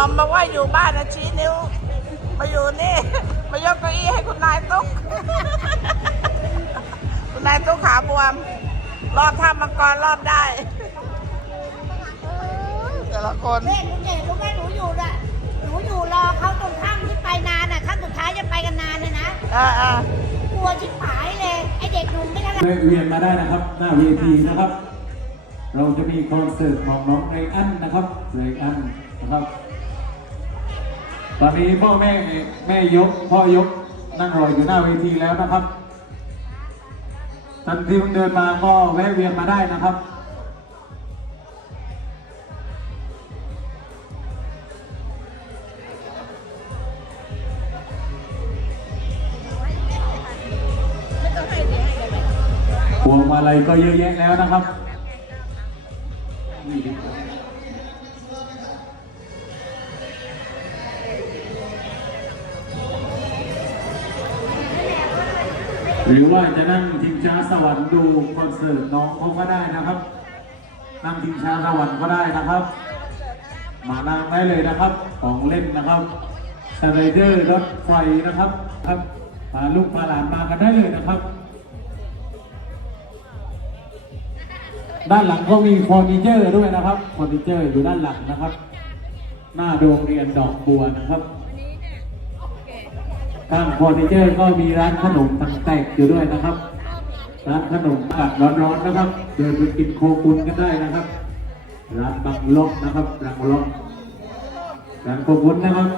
อมบอกว่าอยู่บ้านนะชี้นิ้ว มาอยู่นี่ มายกเก้าอี้ให้คุณนายตุ๊ก คุณนายตุ๊กขาบวม รอดท่ามังกรรอดได้ แต่ละคนเว้นหนูเจ๋รู้ไหมหนูอยู่น่ะหนูอยู่รอเขาตรงข้ามที่ไปนานน่ะขั้นสุดท้ายจะไปกันนานเลยนะ อ่าอ่ากลัวชิบหายเลย ไอเด็กหนุ่มไม่ได้เวียนมาได้นะครับ หน้าเวทีนะครับ เราจะมีคอนเสิร์ตของน้องเรอันนะครับเรอันนะครับ ตอนนี้พ่อแม่แม่ยกพ่อยกนั่งรออยู่หน้าเวทีแล้วนะครับท่านที่เพิ่งเดินมาก็แวะเวียนมาได้นะครับพวงมาลัยก็เยอะแยะแล้วนะครับ หรือว่าจะนั่งทิงช้าสวรรค์ดูคอนเสิร์ตน้องเขาก็ได้นะครับ นั่งทิงช้าสวรรค์ก็ได้นะครับ มานั่งได้เลยนะครับ ของเล่นนะครับสไลเดอร์รถไฟนะครับครับพาลูกพาหลานมากันได้เลยนะครับ ด้านหลังก็มีเฟอร์นิเจอร์ด้วยนะครับเฟอร์นิเจอร์อยู่ด้านหลังนะครับ หน้าโรงเรียนดอกบัวนะครับ ข้างเฟอร์นิเจอร์ก็มีร้านขนมตังแตกอยู่ด้วยนะครับ ร้านขนมอากาศร้อนๆนะครับ เดินไปกินโคกุนกันได้นะครับ ร้านบังลบนะครับบังลบร้านโคกุนนะครับ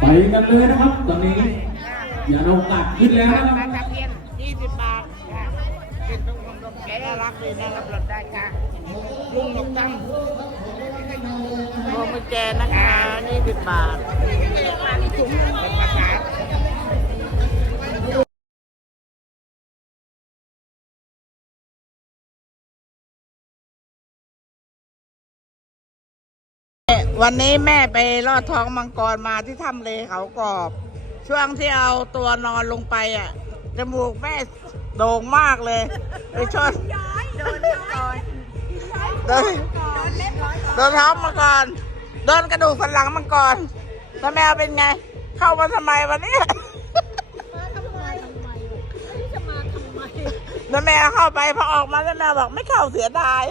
ไปกันเลยนะครับ ตอนนี้อย่าลงกัดขึ้นแล้วนะครับ เป็นตุ้งของนกแกน่ารักเลยนะรับรถได้ค่ะลุงนกตั้งพวงกุญแจนะคะยี่สิบบาทเป็นภาษาวันนี้แม่ไปลอดท้องมังกรมาที่ถ้ำเลเขากรอบ ช่วงที่เอาตัวนอนลงไปอะ จมูกแม่โด่งมากเลยไปชนโดนโดนโดนท้องมาก่อนโดนกระดูกสันหลังมาก่อนแล้วแมวเป็นไง เข้ามาทำไมวันนี้แล้วแมวเข้าไปพอออกมาแล้วแมวบอกไม่เข้าเสียดาย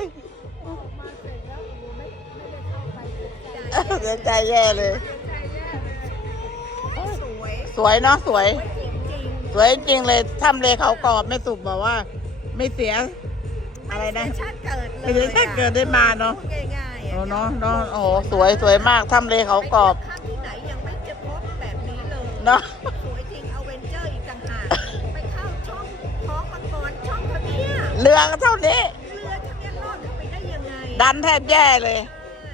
เสียใจแย่เลย สวยเนาะสวย สวยจริงๆเลยทำเลเขากรอบไม่สุกบอกว่า ไม่เสีย อะไรนะชาติเกิดเลยไม่เสียชาติเกิดได้มาเนาะง่ายๆโอ้เนาะเนาะโอ้โหสวยสวยมากทำเลเขากรอบข้างที่ไหนยังไม่เจอพบแบบนี้เลยเนาะสวยจริงเอาเวนเจอร์อีกต่างหากไปเข้าช่องท้องมังกรช่องเท่านี้เรือก็เท่านี้เรือทะเบียนรอดเข้าไปได้ยังไงดันแทบแย่เลย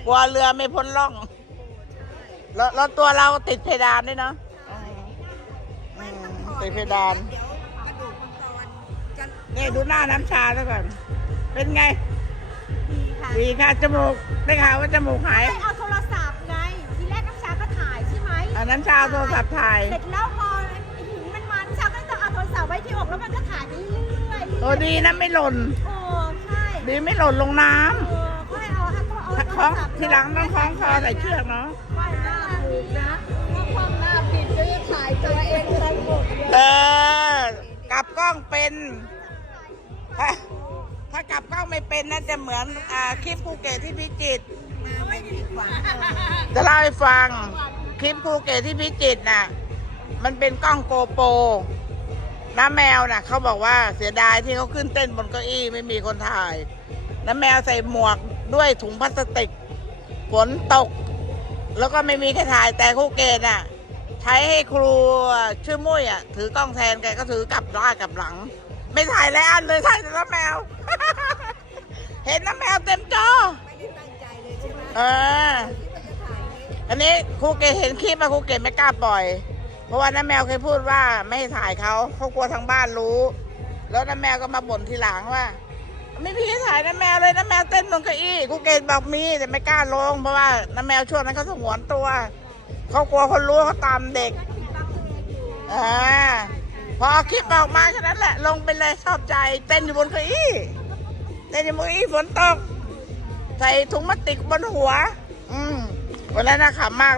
กลัวเรือไม่พ้นร่องแล้วแล้วตัวเราติดเพดานด้วยเนาะ อืมติดเพดาน เดี๋ยวกระดูกมังกรจะนี่ดูหน้าน้ำชาแล้วก่อน เป็นไงดีค่ะดีค่ะจมูก ได้ข่าวว่าจมูกหาย ไม่เอาโทรศัพท์ไงทีแรกน้ำชาก็ถ่ายใช่ไหมอันน้ำชาเอาโทรศัพท์ถ่าย เสร็จแล้วพอหินมันมาน้ำชาก็ต้องเอาโทรศัพท์ไว้ที่อกแล้วมันก็ถ่ายไปเรื่อยๆโอ้ดีนะไม่หล่น โอ้ใช่ดีไม่หล่นลงน้ำ เออก็ให้เอาเอาเอาคล้องทีหลังต้องคล้องคอใส่เชือกเนาะว่าหน้าผิดนะ ลับกล้องเป็น ถ้าถ้ากลับกล้องไม่เป็นน่าจะเหมือนอ่าคลิปภูเก็ตที่พิจิตรไม่ผิดหวังจะเล่าให้ฟัง คลิปภูเก็ตที่พิจิตรน่ะ มันเป็นกล้องโกโปรน้าแมวน่ะเขาบอกว่าเสียดายที่เขาขึ้นเต้นบนเก้าอี้ไม่มีคนถ่าย น้าแมวใส่หมวกด้วยถุงพลาสติกฝนตก แล้วก็ไม่มีใครถ่ายแต่ครูเกตน่ะ ใช้ให้ครูชื่อมุ้ยอะ ถือกล้องแทนแกก็ถือกลับหน้ากลับหลัง ไม่ถ่ายแล้วอันเลยถ่ายแต่น้าแมว เห็นน้าแมวเต็มจอ ไม่ได้ตั้งใจเลยใช่ไหมเอออันนี้ครูเกดเห็นคลิปมาครูเกดไม่กล้าปล่อย เพราะว่าน้าแมวเคยพูดว่าไม่ให้ถ่ายเขาเขากลัวทางบ้านรู้ แล้วน้าแมวก็มาบ่นทีหลังว่า ไม่มีให้ถ่ายน้าแมวเลยน้าแมวเต้นบนเก้าอี้ครูเกดบอกมีแต่ไม่กล้าลงเพราะว่าน้าแมวช่วงนั้นเขาสงวนตัว เขากลัวคนรู้เขาตามเด็กอ่าพอคลิปออกมาแค่นั้นแหละ ลงไปเลยชอบใจ เต้นอยู่บนเก้าอี้เต้นอยู่บนเก้าอี้ฝนตก ใส่ถุงมาติกบนหัว อืมวันนั้นนะขำมาก